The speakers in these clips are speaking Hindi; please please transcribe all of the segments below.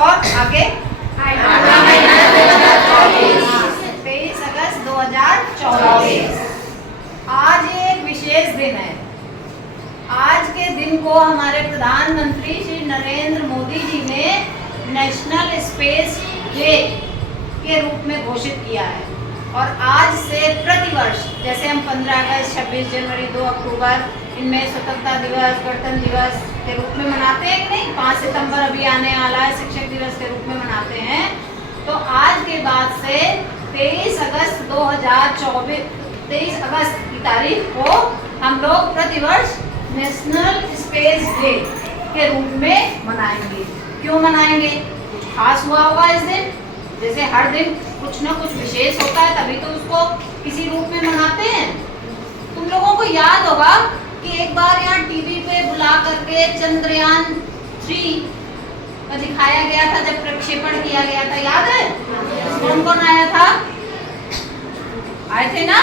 और आगे 23 अगस्त 2024। आज एक विशेष दिन है। आज के दिन को हमारे प्रधानमंत्री श्री नरेंद्र मोदी जी ने नेशनल स्पेस डे के रूप में घोषित किया है। और आज से प्रतिवर्ष जैसे हम 15 अगस्त, 26 जनवरी, 2 अक्टूबर इनमें स्वतंत्रता दिवस, गणतंत्र दिवस के रूप में मनाते हैं कि नहीं, 5 सितंबर अभी आने वाला है, शिक्षक दिवस के रूप में मनाते हैं। तो आज के बाद से 23 अगस्त 2024 23 अगस्त की तारीख को हम लोग प्रतिवर्ष नेशनल स्पेस डे के रूप में मनाएंगे। क्यों मनाएंगे? कुछ खास हुआ होगा इस दिन, जैसे हर दिन कुछ ना कुछ विशेष होता है तभी तो उसको किसी रूप में मनाते हैं। तुम लोगों को याद होगा कि एक बार यहाँ टीवी पे बुला करके चंद्रयान 3 का दिखाया गया था जब प्रक्षेपण किया गया था, याद है? कौन कौन आया था? आए थे ना?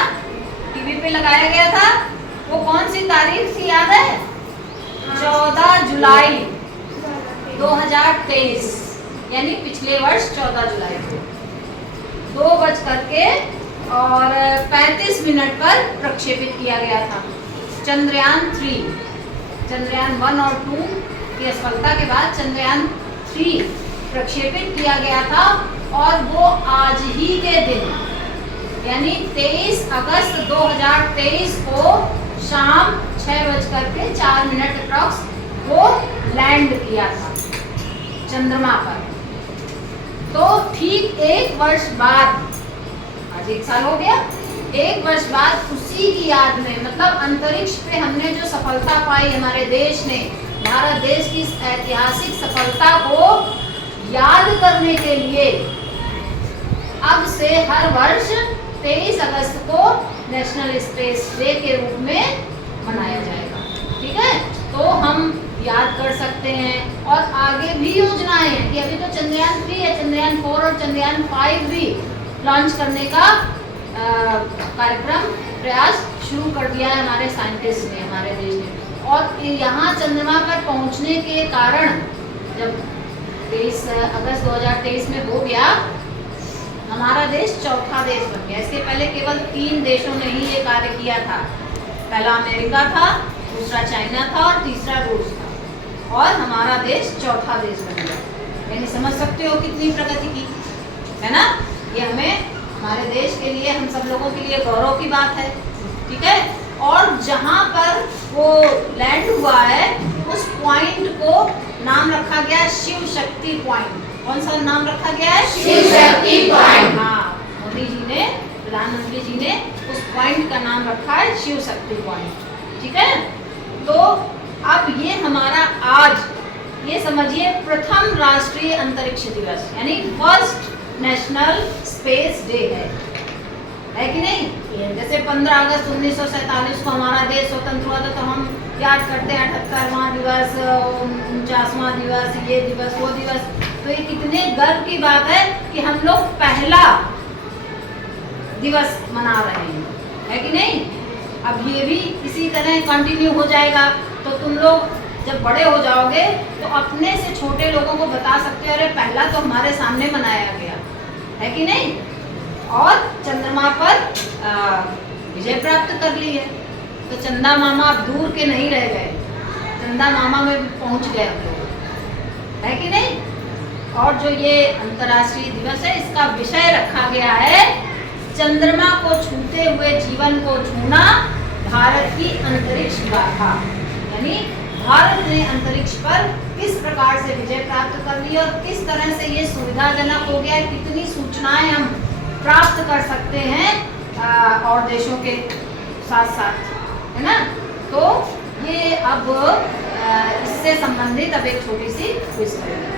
टीवी पे लगाया गया था। वो कौन सी तारीख थी याद है? 14 जुलाई 2023, यानी पिछले वर्ष 14 जुलाई को 2:35 पर प्रक्षेपित किया गया था चंद्रयान 3। चंद्रयान 1 और 2 की असफलता के बाद चंद्रयान 3 प्रक्षेपित किया गया था। और वो आज ही के दिन यानी 23 अगस्त 2023 को शाम 6:04 अप्रॉक्स वो लैंड किया था चंद्रमा पर। तो ठीक एक वर्ष बाद, आज 1 साल हो गया, 1 वर्ष बाद उसी की याद में, मतलब अंतरिक्ष पे हमने जो सफलता पाई हमारे देश ने, भारत देश की इस ऐतिहासिक सफलता को याद करने के लिए अब से हर वर्ष 23 अगस्त को नेशनल स्पेस डे के रूप में मनाया जाएगा। ठीक है, तो हम याद कर सकते हैं। और आगे भी योजनाएं हैं कि अभी तो चंद्रयान 3 है, चंद्रयान 4 और चंद्रयान 5 भी लॉन्च करने का कार्यक्रम प्रयास शुरू कर दिया है हमारे साइंटिस्ट ने, हमारे देश ने। और यहाँ चंद्रमा पर पहुँचने के कारण जब 23 अगस्त 2023 में हो गया, हमारा देश चौथा देश बन गया। इसके पहले केवल 3 देशों ने ही ये कार्य किया था। पहला अमेरिका था, दूसरा चाइना था और तीसरा रूस था। और हमारा देश चौथा देश बन गया। यानी समझ सकते हो कितनी प्रगति की है ना। ये हमें, हमारे देश के लिए, हम सब लोगों के लिए गौरव की बात है। ठीक है, और जहाँ पर वो लैंड हुआ है उस पॉइंट को नाम रखा गया शिव शक्ति पॉइंट। कौन सा नाम रखा गया है? शिव शक्ति पॉइंट। हाँ, मोदी जी ने, प्रधानमंत्री जी ने उस पॉइंट का नाम रखा है शिव शक्ति पॉइंट। ठीक है, तो अब ये हमारा आज, ये समझिए, प्रथम राष्ट्रीय अंतरिक्ष दिवस यानी फर्स्ट नेशनल स्पेस डे है कि नहीं? जैसे 15 अगस्त 1947 को हमारा देश स्वतंत्र हुआ था, तो हम याद करते हैं 78वां दिवस, 49वां दिवस, ये दिवस, वो दिवस। तो ये कितने गर्व की बात है कि हम लोग पहला दिवस मना रहे हैं, है कि नहीं? अब ये भी इसी तरह कंटिन्यू हो जाएगा। तो तुम लोग जब बड़े हो जाओगे तो अपने से छोटे लोगों को बता सकते हो, अरे पहला तो हमारे सामने मनाया गया, है कि नहीं? और चंद्रमा पर विजय प्राप्त कर ली है। तो चंदा मामा अब दूर के नहीं रह गए, चंदा मामा में भी पहुंच गए हम लोग, है कि नहीं? और जो ये अंतर्राष्ट्रीय दिवस है, इसका विषय रखा गया है चंद्रमा को छूते हुए जीवन को छूना, भारत की अंतरिक्ष गाथा। यानी भारत ने अंतरिक्ष पर किस प्रकार से विजय प्राप्त कर ली और किस तरह से ये सुविधाजनक हो गया, कितनी सूचनाएं हम प्राप्त कर सकते हैं और देशों के साथ साथ, है ना। तो ये अब इससे संबंधित अब एक छोटी सी क्विज करेंगे।